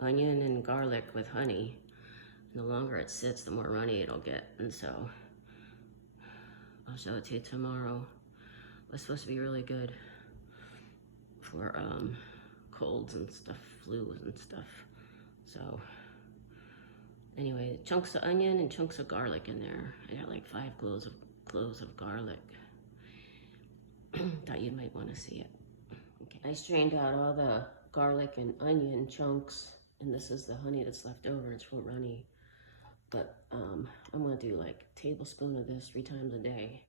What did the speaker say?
onion and garlic with honey. And the longer it sits, the more runny it'll get. And so I'll show it to you tomorrow. It's supposed to be really good for colds and stuff, flus and stuff. So anyway, chunks of onion and chunks of garlic in there. I got like 5 cloves of garlic. Thought you might want to see it. Okay. I strained out all the garlic and onion chunks, and this is the honey that's left over. It's real runny, but I'm gonna do like a tablespoon of this 3 times a day.